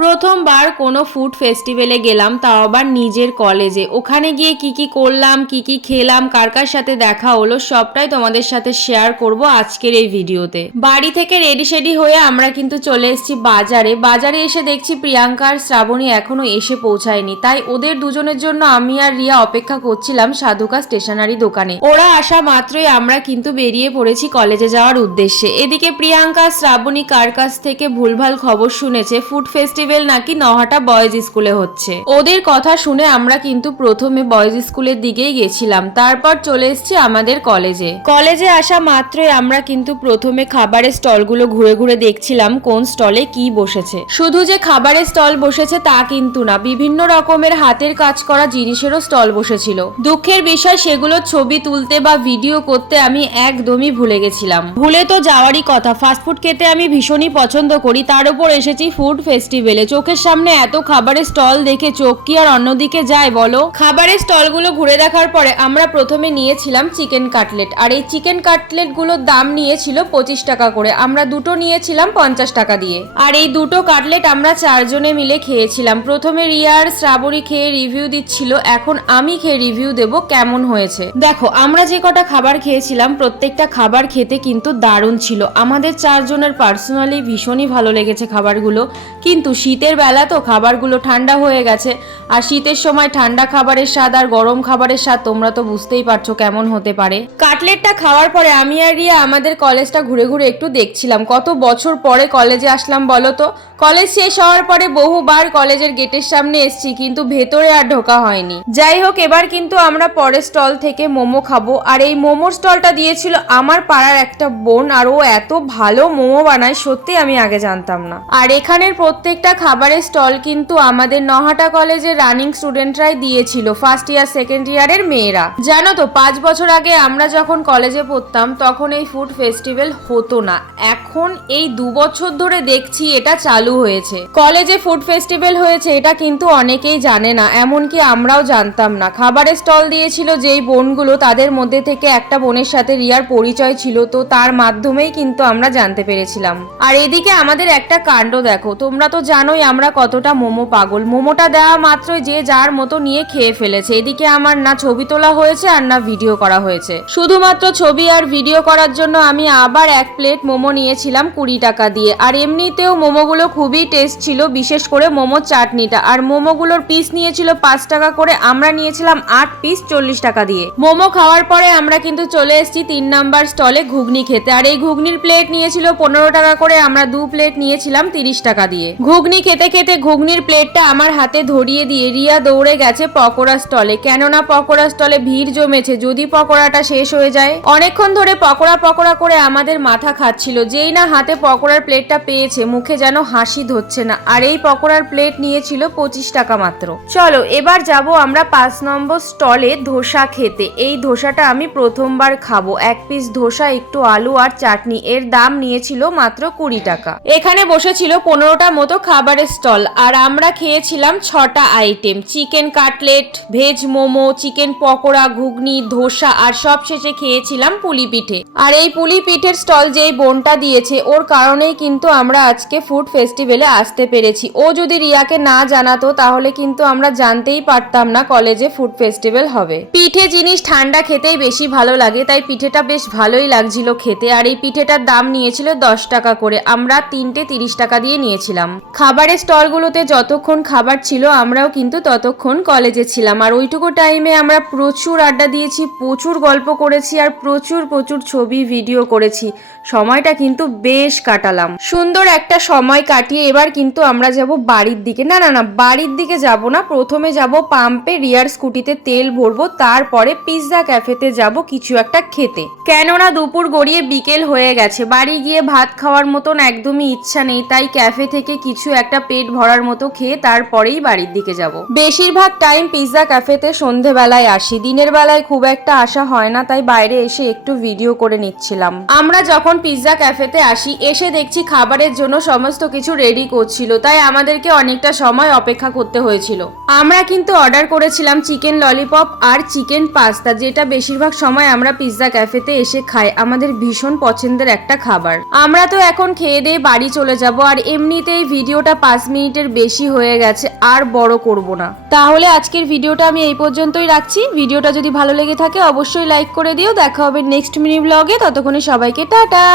প্রথমবার কোনো ফুড ফেস্টিভ্যালে গেলাম, তাও আবার নিজের কলেজে। ওখানে গিয়ে কি কি করলাম, কি কি খেলাম, কার কার সাথে দেখা হলো, সবটাই তোমাদের সাথে শেয়ার করব আজকের এই ভিডিওতে। বাড়ি থেকে রেডি সেডি হয়ে আমরা কিন্তু চলে এসেছি বাজারে। বাজারে এসে দেখছি প্রিয়াঙ্কা আর শ্রাবণী এখনও এসে পৌঁছায়নি। তাই ওদের দুজনের জন্য আমি আর রিয়া অপেক্ষা করছিলাম সাধুকা স্টেশনারি দোকানে। ওরা আসা মাত্রই আমরা কিন্তু বেরিয়ে পড়েছি কলেজে যাওয়ার উদ্দেশ্যে। এদিকে প্রিয়াঙ্কা শ্রাবণী কার কাছ থেকে ভুলভাল খবর শুনেছে, ফুড ফেস্টিভ্যাল নাকি নহাটা বয়েজ স্কুলে হচ্ছে। ওদের কথা শুনে আমরা কিন্তু প্রথমে বয়েজ স্কুলের দিকেই গেছিলাম, তারপর চলে এসেছি আমাদের কলেজে কলেজে আসা মাত্রই আমরা কিন্তু প্রথমে খাবারের স্টলগুলো ঘুরে ঘুরে দেখছিলাম, কোন স্টলে কি বসেছে। শুধু যে খাবারের স্টল বসেছে তা কিন্তু না, বিভিন্ন রকমের হাতের কাজ করা জিনিসেরও স্টল বসেছিল। দুঃখের বিষয়, সেগুলো ছবি তুলতে বা ভিডিও করতে আমি একদমই ভুলে গেছিলাম। ভুলে তো যাওয়ারই কথা ফাস্টফুড খেতে আমি ভীষণই পছন্দ করি, তার উপর এসেছি ফুড ফেস্টিভ্যালে চোখের সামনে এত খাবারের স্টল দেখে চোখ কি আর অন্যদিকে যায় বলো? খাবারের স্টলগুলো ঘুরে দেখার পরে আমরা প্রথমে নিয়েছিলাম চিকেন কাটলেট। আর এই চিকেন কাটলেটগুলোর দাম নিয়েছিল পঁচিশ টাকা করে। আমরা দুটো নিয়েছিলাম পঞ্চাশ টাকা দিয়ে। আর এই দুটো কাটলেট আমরা চারজনে মিলে খেয়েছিলাম। প্রথমে রিয়ার শ্রাবণী খেয়ে রিভিউ দিচ্ছিল, এখন আমি খেয়ে রিভিউ দেব কেমন হয়েছে। দেখো, আমরা যে কটা খাবার খেয়েছিলাম, প্রত্যেকটা খাবার খেতে কিন্তু দারুণ ছিল। আমাদের চারজনের পার্সোনালি ভীষণই ভালো লেগেছে খাবারগুলো। কিন্তু শীতের বেলা তো খাবারগুলো ঠান্ডা হয়ে গেছে। আর শীতের সময় ঠান্ডা খাবারের স্বাদ আর গরম খাবারের স্বাদ তোমরা তো বুঝতেই পারছ কেমন হতে পারে। কাটলেটটা খাওয়ার পরে আমি আর রিয়া আমাদের কলেজটা ঘুরে ঘুরে একটু দেখছিলাম। কত বছর পরে কলেজে আসলাম বলো তো? কলেজ শেষ হওয়ার পরে বহুবার কলেজের গেটের সামনে এসেছি, কিন্তু ভেতরে আর ঢোকা হয়নি। যাই হোক, এবার কিন্তু আমরা পরের স্টল থেকে মোমো খাব। আর এই মোমোর স্টলটা দিয়েছিল আমার পাড়ার একটা বোন, আর ও এত ভালো মোমো বানায়, সত্যি আমি আগে জানতাম না। আর এখানের প্রত্যেকটা খাবারের স্টল কিন্তু আমাদের নহাটা কলেজের রানিং স্টুডেন্টরাই দিয়েছিল ফার্স্ট ইয়ার সেকেন্ড ইয়ারের মেয়েরা। জানো তো, পাঁচ বছর আগে আমরা যখন কলেজে পড়তাম, তখন এই ফুড ফেস্টিভ্যাল হতো না। এখন এই দু বছর ধরে দেখছি এটা চালু হয়েছে। কলেজে ফুড ফেস্টিভ্যাল হয়েছে, এটা কিন্তু অনেকেই জানে না, এমনকি আমরাও জানতাম না। খাবারের স্টল দিয়েছিল যেই বোনগুলো, তাদের মধ্যে থেকে একটা বোনের সাথে রিয়ার পরিচয় ছিল, তো তার মাধ্যমেই কিন্তু আমরা জানতে পেরেছিলাম। আর এদিকে আমাদের একটা কাণ্ড দেখো, তোমরা তো জানোই আমরা কতটা মোমো পাগল। মোমোটা দেওয়া মাত্রই যে যার মতো নিয়ে খেয়ে ফেলেছে। এদিকে আমার না ছবি তোলা হয়েছে আর না ভিডিও করা হয়েছে। শুধুমাত্র ছবি আর ভিডিও করার জন্য আমি আবার এক প্লেট মোমো নিয়েছিলাম কুড়ি টাকা দিয়ে। আর এমনিতেও মোমোগুলো খুবই টেস্ট ছিল, বিশেষ করে মোমোর চাটনিটা। আর মোমোগুলোর পিস নিয়েছিল পাঁচ টাকা করে, আমরা নিয়েছিলাম আট পিস চল্লিশ টাকা দিয়ে। মোমো খাওয়ার পরে আমরা কিন্তু চলে এসেছি তিন নাম্বার স্টলে ঘুগনি খেতে। আর এই ঘুগনির প্লেট নিয়েছিল পনেরো টাকা করে, আমরা দু প্লেট নিয়েছিলাম তিরিশ টাকা দিয়ে। ঘুগনি খেতে খেতে ঘুগনির প্লেটটা আমার হাতে ধরিয়ে দিয়ে রিয়া দৌড়ে গেছে পকোড়া স্টলে। কেননা পকোড়া স্টলে ভিড় জমেছে, যদি পকোড়াটা শেষ হয়ে যায়। অনেকক্ষণ ধরে পকোড়া পকোড়া করে আমাদের মাথা খাচ্ছিল, যেই না হাতে পকোড়ার প্লেটটা পেয়েছে, মুখে যেন হাসি ধরছে না। আর এই পকোড়ার প্লেট নিয়েছিল পঁচিশ টাকা মাত্র। চলো, এবার যাব আমরা পাঁচ নম্বর স্টলে ধোসা খেতে। এই ধোসাটা আমি প্রথমবার খাব। এক পিস ধোসা, একটু আলু আর চাটনি। এর দাম নিয়েছিল মাত্র কুড়ি টাকা। এখানে বসেছিল পনেরোটা মতো খাবারের স্টল। আর আমরা খেয়েছিলাম ছটা item. Chicken cutlet, veg momo, chicken pakora, ghugni, dosa, আর সব শেষে খেয়েছিলাম পুলি পিঠে। আর এই পুলি পিঠের স্টল যেই বোনটা দিয়েছে, ওর কারণেই কিন্তু আমরা আজকে ফুড ফেস্টিভ্যালে আসতে পেরেছি। ও যদি রিয়াকে না জানাতো, তাহলে কিন্তু আমরা জানতেই পারতাম না কলেজে ফুড ফেস্টিভ্যাল হবে। পিঠে জিনিস ঠান্ডা খেতেই বেশি ভালো লাগে, তাই পিঠেটা বেশ ভালোই লাগছিল খেতে। আর এই পিঠেটার দাম নিয়েছিল দশ টাকা করে, আমরা তিনটে তিরিশ টাকা দিয়ে নিয়েছিলাম। খাবারের স্টলগুলোতে যতক্ষণ খাবার ছিল, আমরাও কিন্তু ততক্ষণ কলেজে ছিলাম। আর ওইটুকু টাইমে আমরা প্রচুর আড্ডা দিয়েছি, প্রচুর গল্প করেছি আর প্রচুর প্রচুর ছবি ভিডিও করেছি। সময়টা কিন্তু বেশ কাটালাম। সুন্দর একটা সময় কাটিয়ে এবার কিন্তু আমরা যাব বাড়ির দিকে। না না না, বাড়ির দিকে যাব না। প্রথমে যাব পাম্পে, রিয়ার স্কুটিতে তেল ভরবো, তারপরে পিৎজা ক্যাফেতে যাব কিছু একটা খেতে। কেননা দুপুর গড়িয়ে বিকেল হয়ে গেছে। বাড়ি গিয়ে ভাত খাওয়ার মতন একদমই ইচ্ছা নেই, তাই ক্যাফে থেকে কিছু একটা পেট ভরার মতো খেয়ে তারপরেই বাড়ির দিকে যাব। বেশিরভাগ টাইম পিৎজা ক্যাফেতে সন্ধেবেলায় আসি। দিনের বেলায় খুব একটা আসা হয় না, তাই বাইরে এসে একটু ভিডিও করে নিচ্ছিলাম। আমরা যখন পিৎজা ক্যাফেতে আসি, এসে দেখছি খাবারের জন্য সমস্ত কিছু রেডি করছিল, তাই আমাদেরকে অনেকটা সময় অপেক্ষা করতে হয়েছিল। আমরা কিন্তু অর্ডার করেছিলাম চিকেন ললিপপ আর চিকেন পাস্তা যেটা বেশিরভাগ সময় আমরা পিৎজা ক্যাফেতে এসে খাই। আমাদের ভীষণ পছন্দের একটা খাবার। আমরা তো এখন খেয়ে দিয়ে বাড়ি চলে যাব, আর এমনিতেই ভিডিওটা ভিডিওটা পাঁচ মিনিটের বেশি হয়ে গেছে, আর বড় করব না। তাহলে আজকের ভিডিওটা আমি এই পর্যন্তই রাখছি। ভিডিওটা যদি ভালো লেগে থাকে, অবশ্যই লাইক করে দিও। দেখা হবে নেক্সট মিনি ব্লগে। ততক্ষণে সবাইকে টাটা!